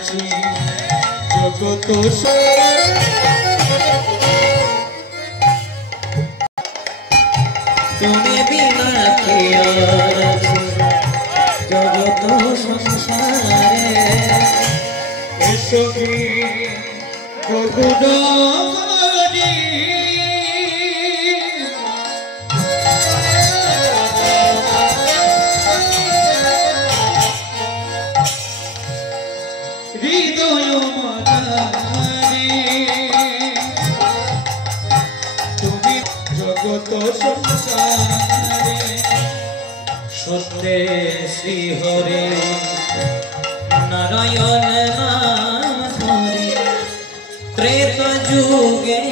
আছি জগত তুমি বিনা কি আর আছে জগত সংসারে এসো কি গগুণ হৃদয় মাঝারে তুমি জগত সংসারে সত্যে শ্রী হরে নারায়ণ নাম হরে ত্রেতা যুগে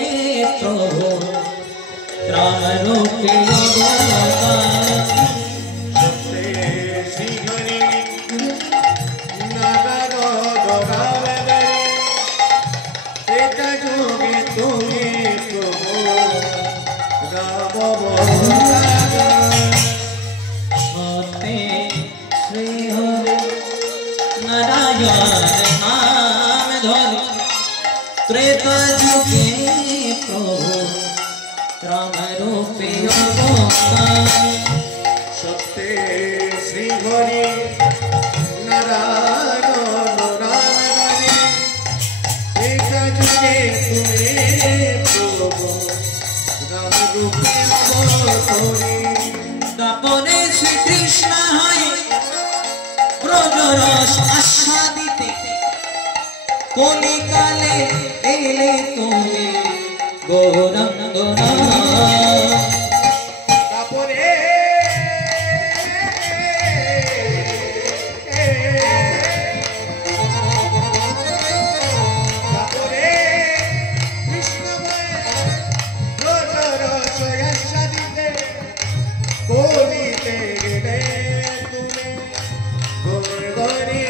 প্রভু রাম রূপে त्रेता जुगे प्रभु राम रूपे सत्य श्री हरि नारायण नारायण त्रेता जुगे प्रभु राम रूपे तापरे श्री कृष्ण हरि ब्रजरस आस्वादिते कलिकाले एले तुमे गौरांगना तापरे कृष्णमय ब्रजरस आस्वादिते कलिते एले तुमे गौर गौरी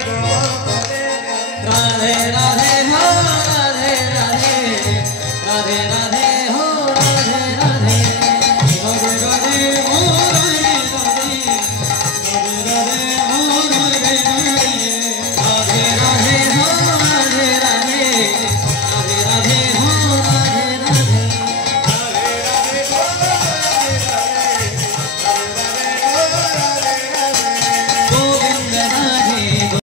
राधे राधे